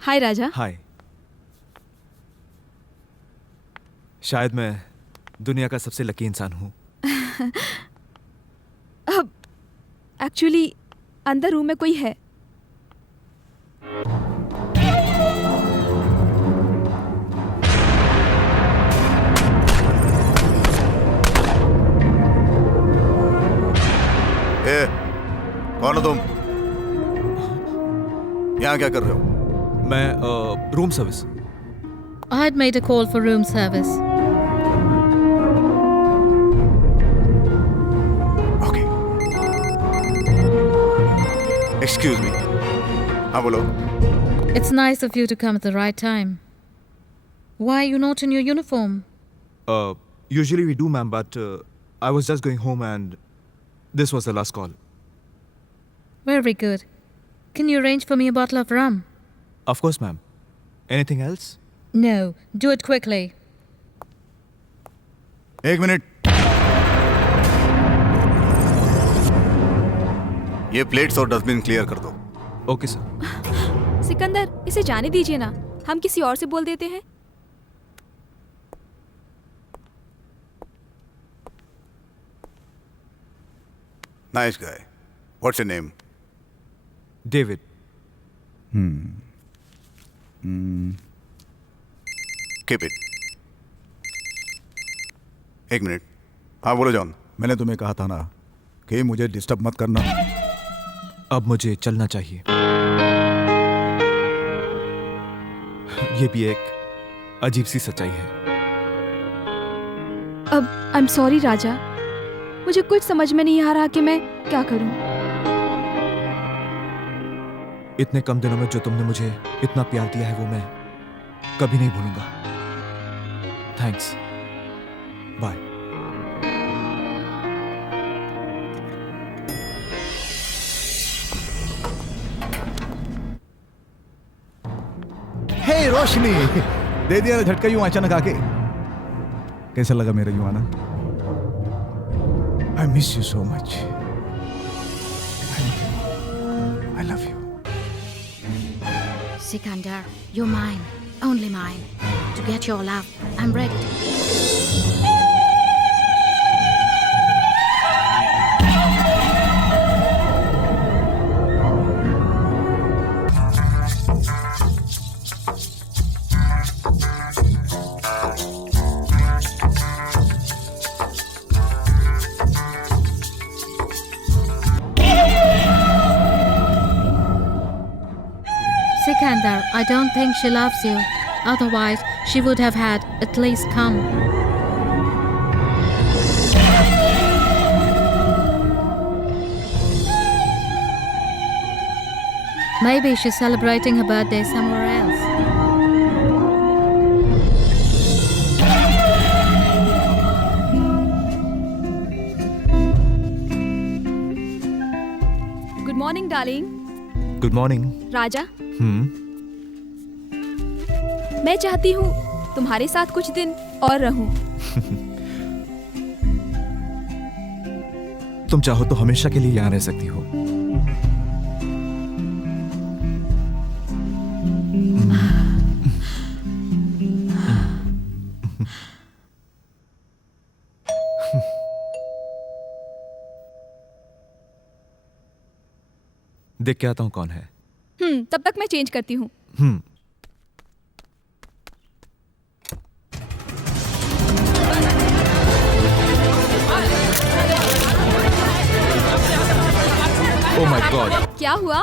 हाय राजा। हाय। शायद मैं दुनिया का सबसे लकी इंसान हूँ। अब एक्चुअली अंदर रूम में कोई है। ए, कौन हो तुम? यहाँ क्या कर रहे हो? मैं room service. I had made a call for room service. Okay. Excuse me. हाँ बोलो। It's nice of you to come at the right time. Why are you not in your uniform? Usually we do, ma'am, but I was just going home and this was the last call. Very good. Can you arrange for me a bottle of rum? Of course, ma'am. Anything else? No, do it quickly. एक minute. ये plates और dustbin clear कर दो। Okay sir. Sikandar, इसे जाने दीजिए ना, हम किसी और से बोल देते हैं। Nice guy. What's your name? David. Keep it. एक मिनट। हाँ बोलो जॉन। मैंने तुम्हें कहा था ना कि मुझे डिस्टर्ब मत करना। अब मुझे चलना चाहिए। ये भी एक अजीब सी सच्चाई है। अब आई एम सॉरी राजा, मुझे कुछ समझ में नहीं आ रहा कि मैं क्या करूं। इतने कम दिनों में जो तुमने मुझे इतना प्यार दिया है वो मैं कभी नहीं भूलूंगा। थैंक्स। बाय। हे रोशनी, दे दिया ना झटका यूं अचानक आके। कैसा लगा मेरा यूं आना? I miss you so much. I love you. Sikandar, you're mine, only mine. To get your love, I'm ready to. Sikandar, I don't think she loves you. Otherwise, she would have had at least come. Maybe she's celebrating her birthday somewhere else. Good morning darling. Good morning. Raja, मैं चाहती हूँ तुम्हारे साथ कुछ दिन और रहूं। तुम चाहो तो हमेशा के लिए यहाँ रह सकती हो। देख के आता हूँ कौन है। तब तक मैं चेंज करती हूँ। ओह माय गॉड। क्या हुआ?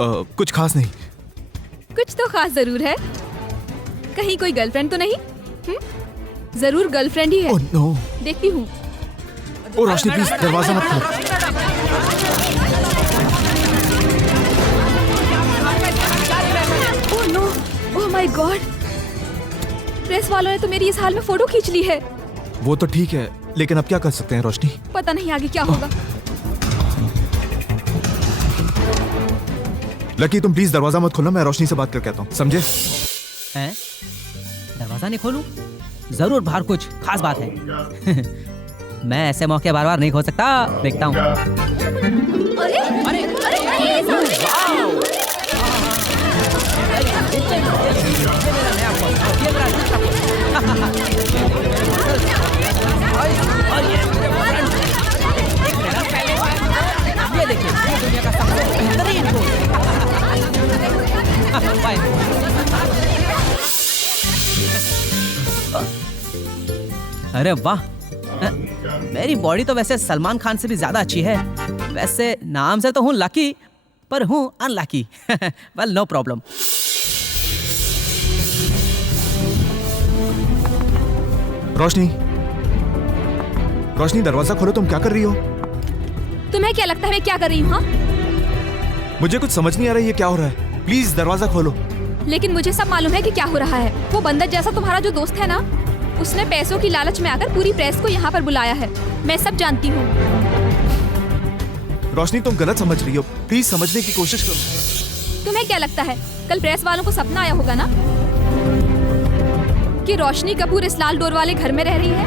कुछ खास नहीं। कुछ तो खास जरूर है। कहीं कोई गर्लफ्रेंड तो नहीं? जरूर गर्लफ्रेंड ही है। Oh no. देखती हूँ। ओह रोशनी प्लीज दरवाजा मत खोलो। Oh no, oh my god, press वालों ने तो मेरी इस हाल में फोटो खींच ली है। वो तो ठीक है, लेकिन अब क्या कर सकते हैं रोशनी? पता नहीं आगे क्या होगा। लकी तुम प्लीज दरवाजा मत खोलो, मैं रोशनी से बात करके आता हूँ, समझे? हैं? दरवाजा नहीं खोलूं? जरूर बाहर कुछ खास बात है। मैं ऐसे मौके बार बार नहीं खो सकता। देखता हूँ। अरे, अरे, अरे, मेरा नया फोन, ये मेरा दूसरा फोन। और ये मेरे फ्रेंड। एक मिनट पहले ये देखिए, ये दुनिया का सबसे बेहतरीन फोन। बाय। अरे वाह, मेरी बॉडी तो वैसे सलमान खान से भी ज्यादा अच्छी है। वैसे नाम से तो हूँ लकी, पर हूँ unlucky. Well no problem. Roshni, Roshni दरवाजा खोलो, तुम क्या कर रही हो? तुम्हें क्या लगता है मैं क्या कर रही हूँ? हाँ, मुझे कुछ समझ नहीं आ रहा है, ये क्या हो रहा है? प्लीज दरवाजा खोलो। लेकिन मुझे सब मालूम है कि क्या हो रहा है। वो बंदर जैसा तुम्हारा जो दोस्त है ना, उसने पैसों की लालच में आकर पूरी प्रेस को यहाँ पर बुलाया है। मैं सब जानती हूँ। रोशनी, तुम गलत समझ रही हो, प्लीज समझने की कोशिश करो। तुम्हें क्या लगता है कल प्रेस वालों को सपना आया होगा ना कि रोशनी कपूर इस लाल डोर वाले घर में रह रही है,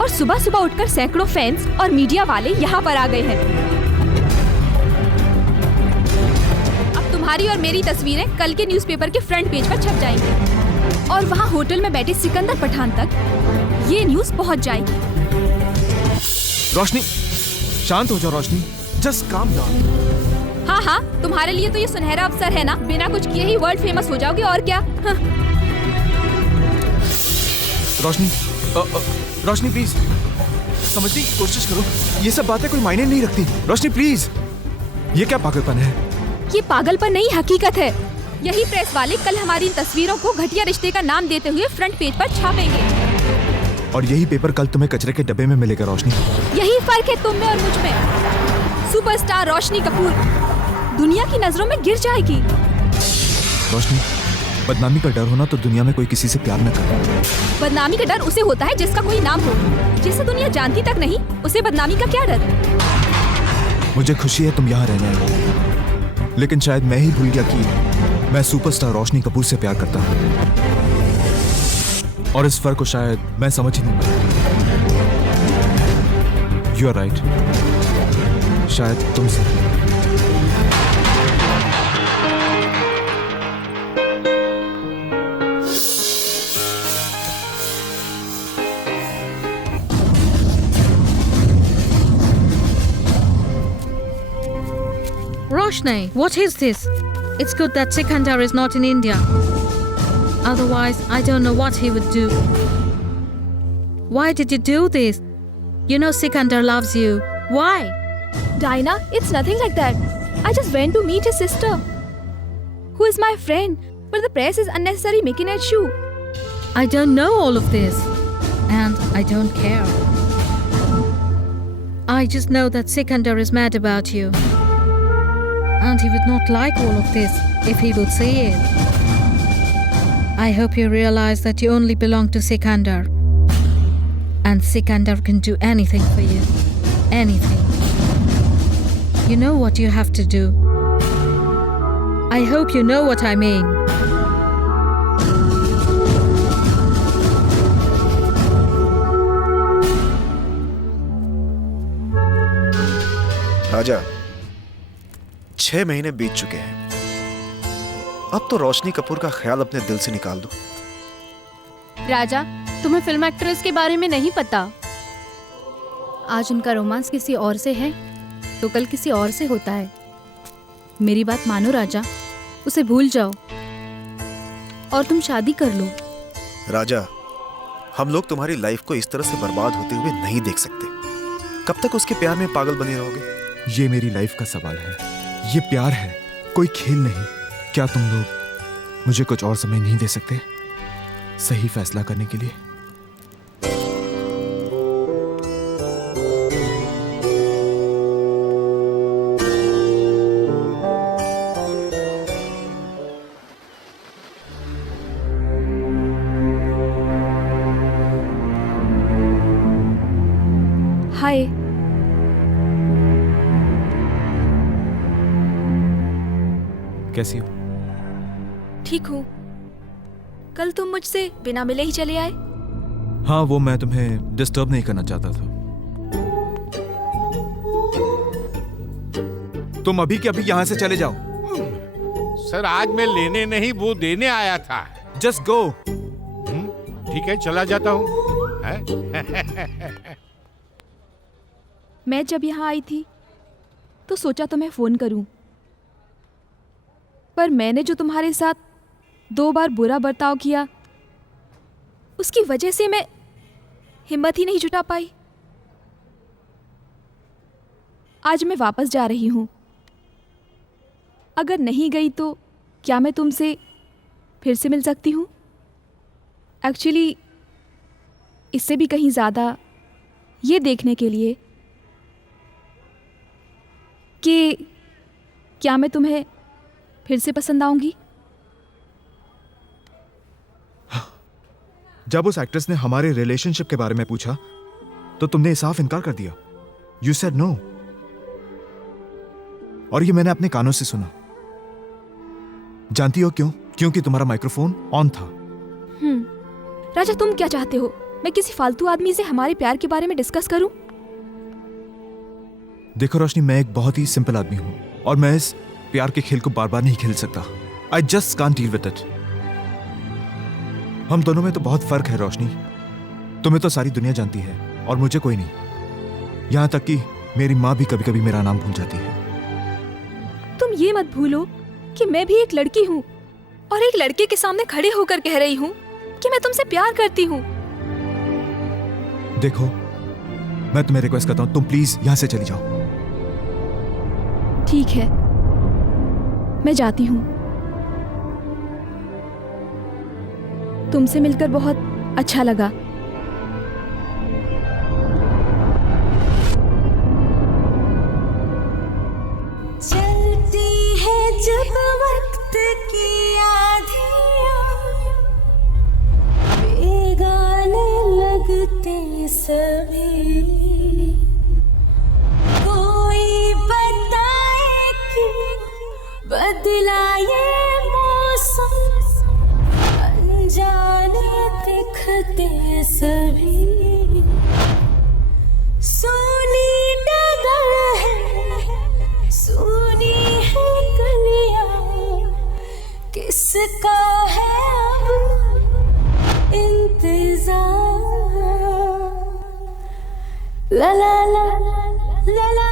और सुबह सुबह उठकर सैकड़ों फैंस और मीडिया वाले यहाँ पर आ गए हैं। अब तुम्हारी और मेरी तस्वीरें कल के न्यूज़पेपर के फ्रंट पेज पर छप जाएंगी, और वहाँ होटल में बैठे सिकंदर पठान तक ये न्यूज़ पहुँच जाएगी। रोशनी, शांत हो जाओ रोशनी, जस्ट काम डाउन। हाँ हाँ, तुम्हारे लिए तो ये सुनहरा अवसर है ना, बिना कुछ किए ही वर्ल्ड फेमस हो जाओगे, और क्या। हाँ। रोशनी, रोशनी प्लीज समझने की कोशिश करो, ये सब बातें कोई मायने नहीं रखती। रोशनी प्लीज, ये क्या पागलपन है? ये पागलपन नहीं, हकीकत है। यही प्रेस वाले कल हमारी इन तस्वीरों को घटिया रिश्ते का नाम देते हुए फ्रंट पेज पर छापेंगे, और यही पेपर कल तुम्हें कचरे के डब्बे में मिलेगा। रोशनी, यही फर्क है तुम में और मुझ में। सुपरस्टार रोशनी कपूर दुनिया की नजरों में गिर जाएगी। रोशनी, बदनामी का डर होना तो दुनिया में कोई किसी से प्यार न करे। बदनामी का डर उसे होता है जिसका कोई नाम हो, जिसे दुनिया जानती तक नहीं, उसे बदनामी का क्या डर। मुझे खुशी है तुम यहाँ रहने आई, लेकिन शायद मैं ही भूल गया कि मैं सुपरस्टार रोशनी कपूर से प्यार करता हूँ, और इस फर्क को शायद मैं समझ ही नहीं पाया। यू आर राइट, शायद तुमसे। Roshni, what is this? It's good that Sikandar is not in India. Otherwise, I don't know what he would do. Why did you do this? You know Sikandar loves you. Why? Dinah, it's nothing like that. I just went to meet his sister, who is my friend, but the press is unnecessary making an issue. I don't know all of this. And I don't care. I just know that Sikandar is mad about you. And he would not like all of this if he would see it. I hope you realize that you only belong to Sikandar. And Sikandar can do anything for you. Anything. You know what you have to do. I hope you know what I mean. राजा, 6 महीने बीत चुके हैं। अब तो रोशनी कपूर का ख्याल अपने दिल से निकाल दो। राजा, तुम्हें फिल्म एक्ट्रेस के बारे में नहीं पता। आज उनका रोमांस किसी और से है तो कल किसी और से होता है। मेरी बात मानो राजा, उसे भूल जाओ और तुम शादी कर लो। राजा, हम लोग तुम्हारी लाइफ को इस तरह से बर्बाद होते हुए नहीं देख सकते। कब तक उसके प्यार में पागल बने रहोगे? ये मेरी लाइफ का सवाल है, ये प्यार है, कोई खेल नहीं। क्या तुम लोग मुझे कुछ और समय नहीं दे सकते सही फैसला करने के लिए? हाय। कैसी हो? ठीक हूँ। कल तुम मुझसे बिना मिले ही चले आए। हाँ, वो मैं तुम्हें डिस्टर्ब नहीं करना चाहता था। तुम अभी के अभी यहाँ से चले जाओ। सर आज मैं लेने नहीं वो देने आया था। Just go. ठीक है चला जाता हूँ। मैं जब यहाँ आई थी तो सोचा तो मैं फ़ोन करूं, पर मैंने जो तुम्हारे साथ 2 बार बुरा बर्ताव किया उसकी वजह से मैं हिम्मत ही नहीं जुटा पाई। आज मैं वापस जा रही हूँ। अगर नहीं गई तो क्या मैं तुमसे फिर से मिल सकती हूँ? एक्चुअली इससे भी कहीं ज़्यादा ये देखने के लिए कि क्या मैं तुम्हें फिर से पसंद आऊंगी। जब उस एक्ट्रेस ने हमारे रिलेशनशिप के बारे में पूछा तो तुमने साफ इनकार कर दिया। You said no. और ये मैंने अपने कानों से सुना। जानती हो क्यों? क्योंकि तुम्हारा माइक्रोफोन ऑन था। राजा तुम क्या चाहते हो? मैं किसी फालतू आदमी से हमारे प्यार के बारे में डिस्कस करूं? देखो रोशनी, मैं एक बहुत ही सिंपल आदमी हूं और मैं इस प्यार के खेल को बार बार नहीं खेल सकता। I just can't deal with it. हम दोनों में तो बहुत फर्क है रोशनी। तुम्हें तो सारी दुनिया जानती है और मुझे कोई नहीं। यहां तक कि मेरी मां भी कभी कभी मेरा नाम भूल जाती है। तुम ये मत भूलो कि मैं भी एक लड़की हूँ और एक लड़के के सामने खड़े होकर कह रही हूँ कि मैं तुमसे प्यार करती हूँ। देखो, मैं तुम्हें रिक्वेस्ट करता हूं, तुम प्लीज यहां से चली जाओ। ठीक है, मैं जाती हूँ। तुमसे मिलकर बहुत अच्छा लगा। चलती है जब वक्त की आधियां, बेगाने लगते सभी। कोई बताए क्यों बदला ये मौसम, अनजाने दिखते सभी। सोनी डगर है, सोनी है गलियां, किसका है अब इंतजार। ला ला ला ला ला